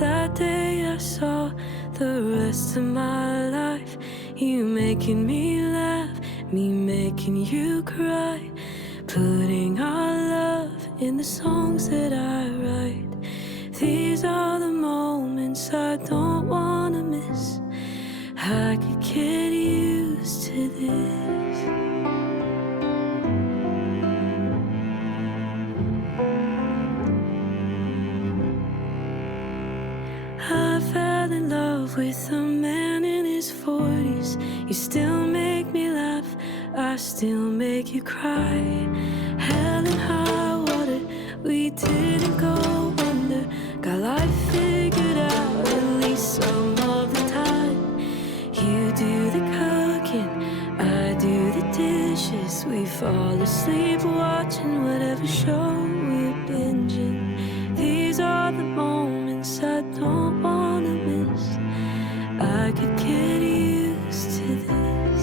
that day I saw the rest of my life. You making me laugh, me making you cry, putting our love in the songs that I write. These are the moments I don't wanna miss. I could get used to this. I fell in love with a man in his 40s. You still make me laugh, I still make you cry. Hell and high water, we didn't go under. Got life figured out, at least some of the time. You do the cooking, I do the dishes. We fall asleep watching whatever show we're binging. These are the moments I don't wanna miss. I could kill